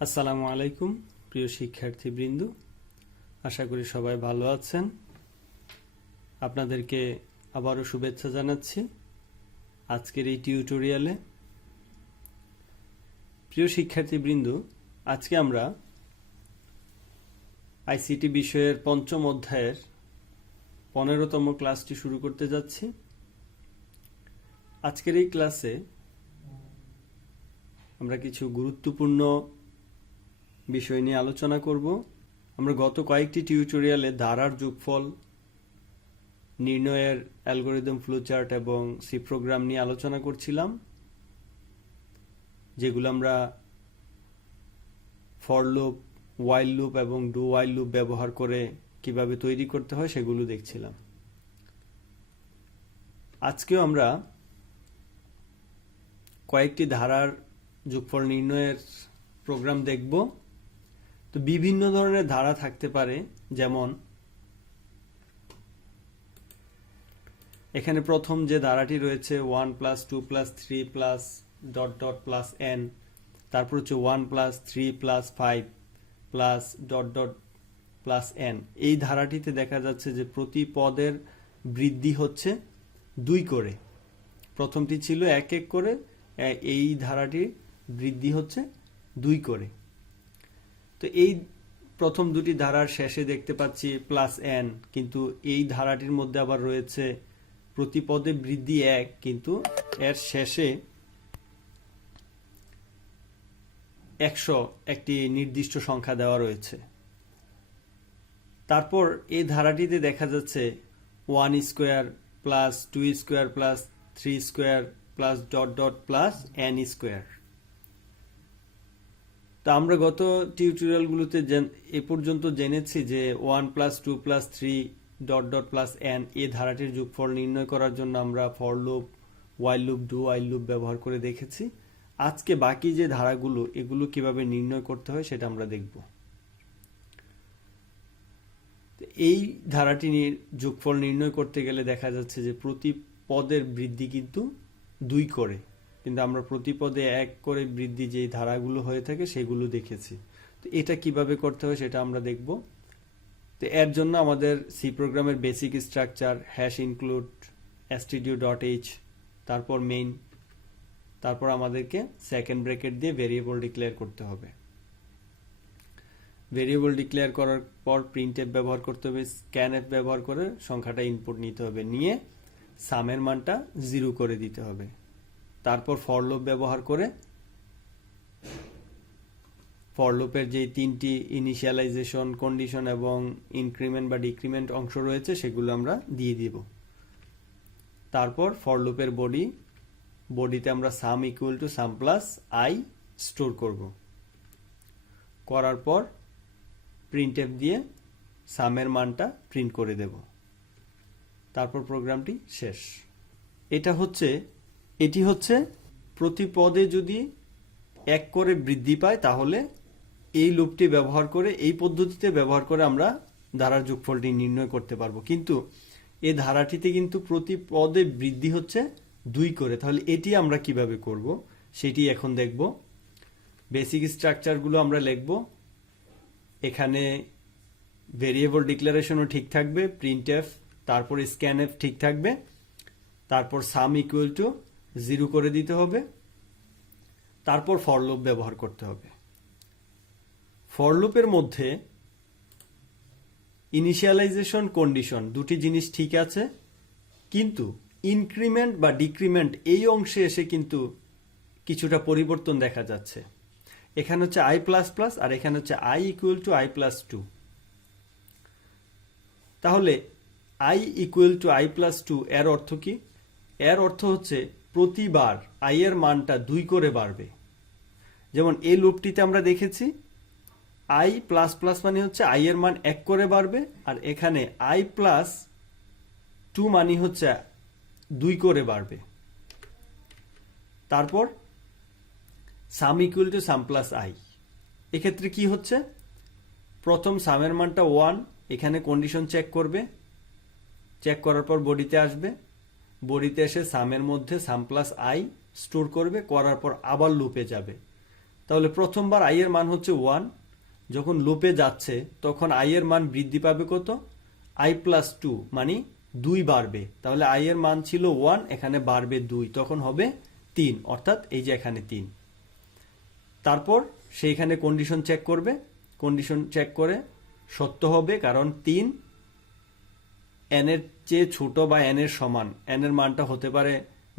আসসালামু আলাইকুম প্রিয় শিক্ষার্থীবৃন্দ, আশা করি সবাই ভালো আছেন। আপনাদেরকে আবারও শুভেচ্ছা জানাচ্ছি আজকের এই টিউটোরিয়ালে। প্রিয় শিক্ষার্থীবৃন্দ, আজকে আমরা আইসিটি বিষয়ের পঞ্চম অধ্যায়ের 15তম ক্লাসটি শুরু করতে যাচ্ছি। আজকের এই ক্লাসে আমরা কিছু গুরুত্বপূর্ণ বিষয় নিয়ে আলোচনা করব। আমরা গত কয়েকটি টিউটোরিয়ালে ধারার যোগফল নির্ণয়ের অ্যালগরিদম ফ্লোচার্ট এবং সি প্রোগ্রাম নিয়ে আলোচনা করছিলাম, যেগুলো আমরা ফর লুপ, ওয়াইল লুপ এবং ডু ওয়াইল লুপ ব্যবহার করে কিভাবে তৈরি করতে হয় সেগুলো দেখছিলাম। আজকেও আমরা কয়েকটি ধারার যোগফল নির্ণয়ের প্রোগ্রাম দেখব। তো বিভিন্ন ধরনের ধারা থাকতে পারে, যেমন এখানে প্রথম যে ধারাটি রয়েছে 1 + 2 + 3 + ডট ডট প্লাস n, তারপর হচ্ছে 1 + 3 + 5 + ডট ডট প্লাস n। এই ধারাটিতে দেখা যাচ্ছে যে প্রতি পদের বৃদ্ধি হচ্ছে 2 করে। প্রথমটি ছিল 1 1 করে, এই ধারাটির বৃদ্ধি হচ্ছে 2 করে। তো এই প্রথম দুটি ধারার শেষে দেখতে পাচ্ছি প্লাস n, কিন্তু এই ধারাটির মধ্যে আবার রয়েছে প্রতি পদে বৃদ্ধি 1, কিন্তু এর শেষে 100 একটি নির্দিষ্ট সংখ্যা দেওয়া রয়েছে। তারপর এই ধারাটিতে দেখা যাচ্ছে 1 square plus 2 square plus 3 square plus dot dot plus n square. তো আমরা গত টিউটোরিয়ালগুলোতে এ পর্যন্ত জেনেছি যে 1 + 2 + 3 ডট ডট প্লাস n এই ধারাটির যোগফল নির্ণয় করার জন্য আমরা for loop, while loop, do while loop ব্যবহার করে দেখেছি। আজকে বাকি যে ধারাগুলো, এগুলো কিভাবে নির্ণয় করতে হয় সেটা আমরা দেখব। এই ধারাটির যোগফল নির্ণয় করতে গেলে দেখা যাচ্ছে যে প্রতি পদের বৃদ্ধি কিন্তু 2 করে, কিন্তু আমরা প্রতি পদে 1 করে বৃদ্ধি যে ধারাগুলো হয়ে থাকে সেগুলো দেখেছি। তো এটা কিভাবে করতে হয় সেটা আমরা দেখব। তো এর জন্য আমাদের সি প্রোগ্রামের বেসিক স্ট্রাকচার #include stdio.h, তারপর মেইন, তারপর আমাদেরকে সেকেন্ড ব্র্যাকেট দিয়ে ভেরিয়েবল ডিক্লেয়ার করতে হবে। ভেরিয়েবল ডিক্লেয়ার করার পর প্রিন্টএফ ব্যবহার করতে হবে, স্ক্যানএফ ব্যবহার করে সংখ্যাটা ইনপুট নিতে হবে, নিয়ে সামের মানটা 0 করে দিতে হবে। তারপর ফর লুপ ব্যবহার করে ফর লুপের যে 3টি ইনিশিয়ালাইজেশন, কন্ডিশন এবং ইনক্রিমেন্ট বা ডিক্রিমেন্ট অংশ রয়েছে সেগুলো আমরা দিয়ে দিব। তারপর ফর লুপের বডিতে আমরা সাম equal to some plus I store করব। করার পর প্রিন্টএফ দিয়ে সামের মানটা প্রিন্ট করে দেব। তারপর প্রোগ্রামটি শেষ। এটি হচ্ছে প্রতি পদে যদি 1 করে বৃদ্ধি পায় তাহলে এই লুপটি ব্যবহার করে, এই পদ্ধতিতে ব্যবহার করে আমরা ধারার যোগফলটি নির্ণয় করতে পারবো। কিন্তু এই ধারাটিতে কিন্তু প্রতি পদে বৃদ্ধি হচ্ছে 2 করে। তাহলে এটি আমরা কিভাবে করব সেটি এখন দেখব। বেসিক স্ট্রাকচারগুলো আমরা লিখব। এখানে ভেরিয়েবল ডিক্লারেশনও ঠিক থাকবে, প্রিন্টএফ, তারপর স্ক্যানএফ ঠিক থাকবে, তারপর সাম ইকুয়াল টু 0 করে দিতে হবে, তারপর ফর লুপ ব্যবহার করতে হবে। ফর লুপের মধ্যে ইনিশিয়ালাইজেশন, কন্ডিশন দুটি জিনিস ঠিক আছে, কিন্তু ইনক্রিমেন্ট বা ডিক্রিমেন্ট এই অংশে এসে কিন্তু কিছুটা পরিবর্তন দেখা যাচ্ছে। এখানে হচ্ছে i++ আর এখানে হচ্ছে i = i+2। তাহলে i = i+2 এর অর্থ কি? এর অর্থ হচ্ছে প্রতিবার i এর মানটা 2 করে বাড়বে। যেমন এই লুপটিতে আমরা দেখেছি i++ মানে হচ্ছে i এর মান 1 করে বাড়বে, আর এখানে i+2 মানে হচ্ছে 2 করে বাড়বে। তারপর সাম equal to some plus I. এক্ষেত্রে কি হচ্ছে? প্রথম সামের মানটা 1, এখানে কন্ডিশন চেক করবে, চেক করার পর বডিতে আসবে, বডিতে এসে সামের মধ্যে সাম প্লাস আই স্টোর করবে, করার পর আবার লুপে যাবে, তাহলে প্রথমবার i এর মান হচ্ছে 1, যখন লুপে যাচ্ছে তখন i এর মান বৃদ্ধি পাবে কত, i প্লাস 2, মানে 2 বাড়বে। তাহলে i এর মান ছিল 1, এখানে বাড়বে 2, তখন হবে 3, অর্থাৎ এই যে এখানে 3। তারপর সেইখানে কন্ডিশন চেক করবে, কন্ডিশন চেক করে সত্য হবে, কারণ 3 n এর চেয়ে ছোট বা n এর সমান, n এর মানটা হতে পারে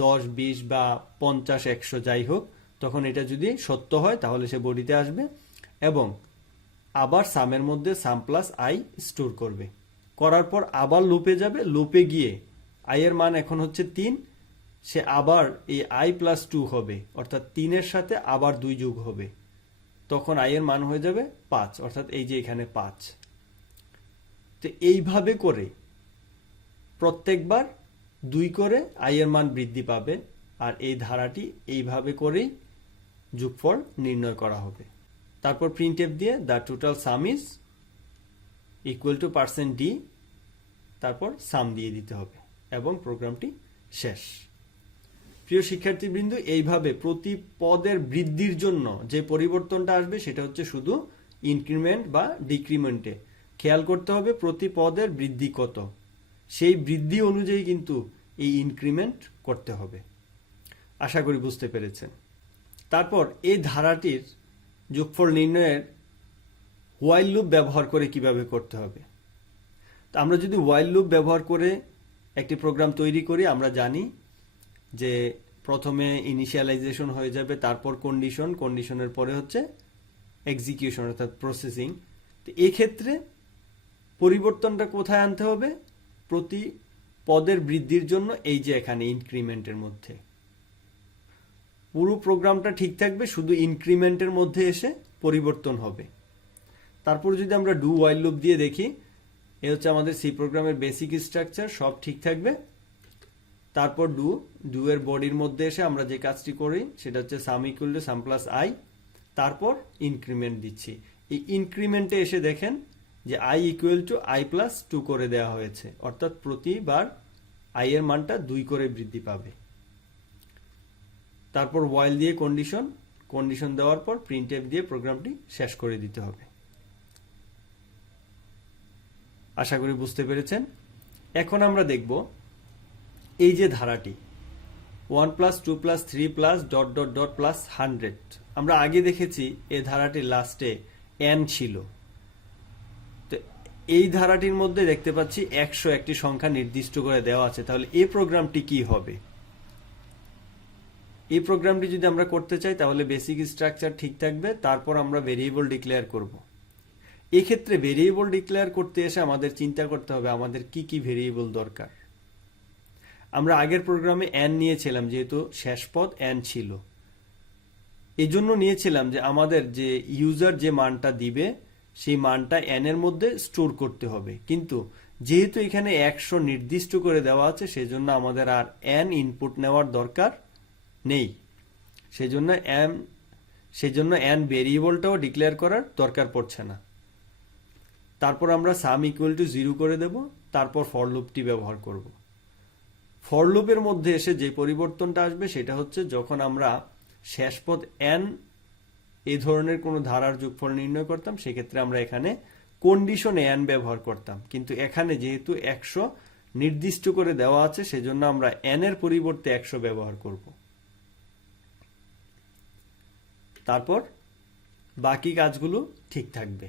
10, 20 বা 50, 100 যাই হোক, তখন এটা যদি সত্য হয় তাহলে সে বডিতে আসবে এবং আবার সামের মধ্যে সাম প্লাস i স্টোর করবে। করার পর আবার লুপে যাবে, লুপে গিয়ে i এর মান এখন হচ্ছে 3, সে আবার এই i প্লাস 2 হবে, অর্থাৎ 3 এর সাথে আবার 2 যোগ হবে, তখন i এর মান হয়ে যাবে 5, অর্থাৎ এই যে এখানে 5। তো এইভাবে করে প্রত্যেকবার 2 করে i এর মান বৃদ্ধি পাবে, আর এই ধারাটি এইভাবে করেই যোগফল নির্ণয় করা হবে। তারপর প্রিন্টএফ দিয়ে the total some is equal to %d, তারপর সাম দিয়ে দিতে হবে এবং প্রোগ্রামটি শেষ। প্রিয় শিক্ষার্থীবৃন্দ, এইভাবে প্রতি পদের বৃদ্ধির জন্য যে পরিবর্তনটা আসবে সেটা হচ্ছে শুধু ইনক্রিমেন্ট বা ডিক্রিমেন্টে। খেয়াল করতে হবে প্রতি পদের বৃদ্ধি কত, সেই বৃদ্ধি অনুযায়ী কিন্তু এই ইনক্রিমেন্ট করতে হবে। আশা করি বুঝতে পেরেছেন। তারপর এই ধারাটির যোগফল নির্ণয়ের হোয়াইল লুপ ব্যবহার করে কিভাবে করতে হবে। তো আমরা যদি হোয়াইল লুপ ব্যবহার করে একটি প্রোগ্রাম তৈরি করি, আমরা জানি যে প্রথমে ইনিশিয়ালাইজেশন হয়ে যাবে, তারপর কন্ডিশন, কন্ডিশনের পরে হচ্ছে এক্সিকিউশন অর্থাৎ প্রসেসিং। তো এই ক্ষেত্রে পরিবর্তনটা কোথায় আনতে হবে, প্রতি পদের বৃদ্ধির জন্য এই যে এখানে ইনক্রিমেন্টের মধ্যে। পুরো প্রোগ্রামটা ঠিক থাকবে, শুধু ইনক্রিমেন্টের মধ্যে এসে পরিবর্তন হবে। তারপর যদি আমরা ডু হোয়াইল লুপ দিয়ে দেখি, এ হচ্ছে আমাদের সি প্রোগ্রামের বেসিক স্ট্রাকচার, সব ঠিক থাকবে। তারপর ডু এর বডির মধ্যে এসে আমরা যে কাজটি করি সেটা হচ্ছে সাম equal to some plus i, তারপর ইনক্রিমেন্ট দিচ্ছি। এই ইনক্রিমেন্টে এসে দেখেন যে i equal to i plus 2 করে দেওয়া হয়েছে, অর্থাৎ প্রতিবার i এর মানটা 2 করে বৃদ্ধি পাবে। তারপর হোয়াইল দিয়ে কন্ডিশন, কন্ডিশন দেওয়ার পর প্রিন্টএফ দিয়ে প্রোগ্রামটি শেষ করে দিতে হবে। আশা করি বুঝতে পেরেছেন। এখন আমরা দেখব এই যে ধারাটি 1 plus 2 plus 3 plus dot dot dot plus 100, আমরা আগে দেখেছি এই ধারাটির লাস্টে n ছিল। তো এই ধারাটির মধ্যে দেখতে পাচ্ছি 100 একটি সংখ্যা নির্দিষ্ট করে দেওয়া আছে। তাহলে এই প্রোগ্রামটি কি হবে? এই প্রোগ্রামটি যদি আমরা করতে চাই তাহলে বেসিক স্ট্রাকচার ঠিক থাকবে, তারপর আমরা ভেরিয়েবল ডিক্লেয়ার করব। এক্ষেত্রে ভেরিয়েবল ডিক্লেয়ার করতে এসে আমাদের চিন্তা করতে হবে আমাদের কি কি ভেরিয়েবল দরকার। আমরা আগের প্রোগ্রামে n নিয়েছিলাম, যেহেতু শেষ পদ n ছিল, এজন্য নিয়েছিলাম যে আমাদের যে ইউজার যে মানটা দিবে সেই মানটা n এর মধ্যে স্টোর করতে হবে। কিন্তু যেহেতু এখানে 100 নির্দিষ্ট করে দেওয়া আছে, সেজন্য আমাদের আর n ইনপুট নেওয়ার দরকার নেই। সেজন্য n ভেরিয়েবলটাও ডিক্লেয়ার করার দরকার পড়ছে না। তারপর আমরা সাম ইকুয়াল টু 0 করে দেব, তারপর ফর লুপটি ব্যবহার করব। ফর লুপের মধ্যে এসে যে পরিবর্তনটা আসবে সেটা হচ্ছে যখন আমরা শেষ পদ n এই ধরনের কোনো ধারার যোগফল নির্ণয় করতাম, সেক্ষেত্রে আমরা এখানে কন্ডিশনে n ব্যবহার করতাম। কিন্তু এখানে যেহেতু 100 নির্দিষ্ট করে দেওয়া আছে, সেজন্য আমরা n এর পরিবর্তে 100 ব্যবহার করব। তারপর বাকি কাজগুলো ঠিক থাকবে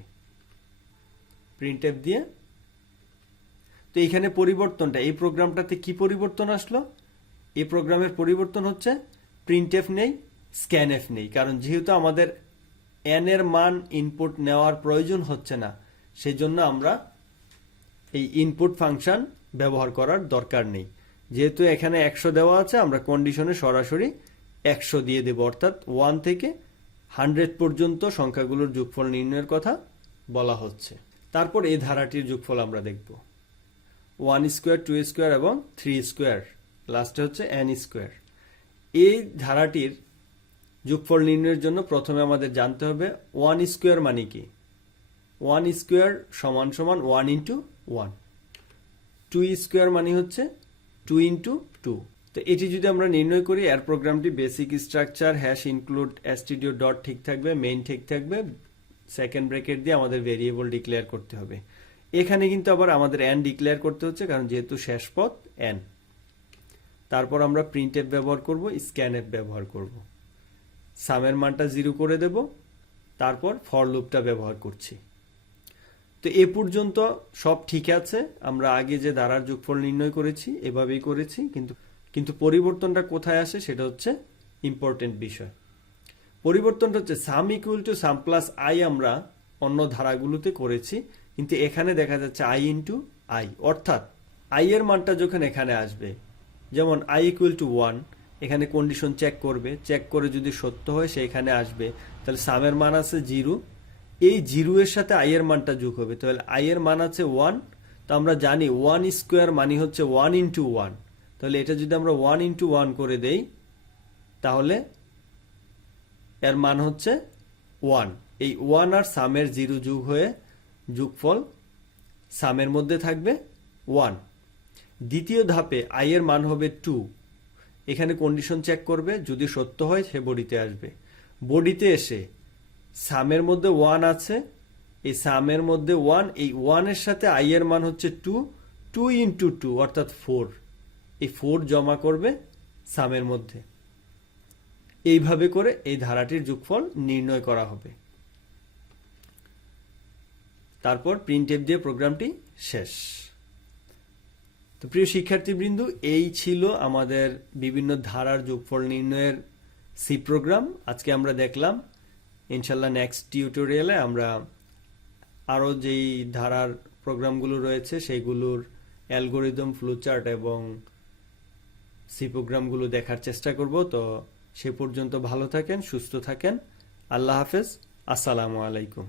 প্রিন্টএফ দিয়ে। তো এখানে পরিবর্তনটা, এই প্রোগ্রামটাতে কি পরিবর্তন আসলো? এই প্রোগ্রামের পরিবর্তন হচ্ছে প্রিন্টএফ নেই, স্ক্যানএফ নেই। কারণ যেহেতু আমাদের n এর মান ইনপুট নেওয়ার প্রয়োজন হচ্ছে না, সেজন্য আমরা এই ইনপুট ফাংশন ব্যবহার করার দরকার নেই। যেহেতু এখানে 100 দেওয়া আছে, আমরা কন্ডিশনে সরাসরি 100 দিয়ে দেব, অর্থাৎ 1 থেকে 100 পর্যন্ত সংখ্যাগুলোর যোগফল নির্ণয়ের কথা বলা হচ্ছে। তারপর এই ধারাটির যোগফল আমরা দেখব 1 স্কোয়ার, 2 স্কোয়ার এবং 3 স্কোয়ার, লাস্টে হচ্ছে n স্কোয়ার। এই ধারাটির যোগফল নির্ণয়ের জন্য প্রথমে আমাদের জানতে হবে 1 স্কোয়ার মানে কি। 1 স্কোয়ার সমান সমান 1 ইন্টু 1। 2 স্কোয়ার মানে হচ্ছে 2 ইন্টু 2। তো এটি যদি আমরা নির্ণয় করি, এর প্রোগ্রামটি basic structure hash include stdio dot ঠিক থাকবে, মেইন ঠিক থাকবে, সেকেন্ড ব্র্যাকেট দিয়ে আমাদের ভেরিয়েবল ডিক্লেয়ার করতে হবে। এখানে কিন্তু আবার আমাদের n ডিক্লেয়ার করতে হচ্ছে, কারণ যেহেতু শেষ পথ n। তারপর আমরা প্রিন্টএফ ব্যবহার করব, স্ক্যানএফ ব্যবহার করব, সামের মানটা 0 করে দেব, তারপর ফর লুপটা ব্যবহার করছি। তো এ পর্যন্ত সব ঠিক আছে। আমরা আগে যে ধারার যোগফল নির্ণয় করেছি এভাবেই করেছি, কিন্তু পরিবর্তনটা কোথায় আসে সেটা হচ্ছে ইম্পর্টেন্ট বিষয়। পরিবর্তনটা হচ্ছে সাম equal to some plus I আমরা অন্য ধারাগুলোতে করেছি, কিন্তু এখানে দেখা যাচ্ছে আই ইন্টু আই, অর্থাৎ আই এর মানটা যখন এখানে আসবে, যেমন আই ইকুয়াল টু 1, এখানে কন্ডিশন চেক করবে, চেক করে যদি সত্য হয় সে এখানে আসবে, তাহলে সামের মান আছে 0, এই 0 এর সাথে আই এর মানটা যোগ হবে, তাহলে আই এর মান আছে 1। তো আমরা জানি 1 স্কোয়ার মানে হচ্ছে 1 ইন্টু 1, তাহলে এটা যদি আমরা 1 ইন্টু 1 করে দেই তাহলে এর মান হচ্ছে 1। এই 1 আর সামের 0 যোগ হয়ে যোগফল সামের মধ্যে থাকবে 1। দ্বিতীয় ধাপে আই এর মান হবে 2, এখানে কন্ডিশন চেক করবে, যদি সত্য হয় সে বডিতে আসবে, বডিতে এসে সামের মধ্যে 1 আছে, এই সামের মধ্যে 1, এই 1 এর সাথে আই এর মান হচ্ছে 2, 2 ইন্টু 2 অর্থাৎ 4, এই 4 জমা করবে সামের মধ্যে। এইভাবে করে এই ধারাটির যোগফল নির্ণয় করা হবে। তারপর প্রিন্টএফ দিয়ে প্রোগ্রামটি শেষ। তো প্রিয় শিক্ষার্থীবৃন্দ, এই ছিল আমাদের বিভিন্ন ধারার যোগফল নির্ণয়ের সি প্রোগ্রাম। আজকে আমরা দেখলাম, ইনশাল্লাহ নেক্সট টিউটোরিয়ালে আমরা আরও যেই ধারার প্রোগ্রামগুলো রয়েছে সেইগুলোর অ্যালগোরিদম, ফ্লোচার্ট এবং সি প্রোগ্রামগুলো দেখার চেষ্টা করব। তো সে পর্যন্ত ভালো থাকেন, সুস্থ থাকেন। আল্লাহ হাফেজ, আসসালামু আলাইকুম।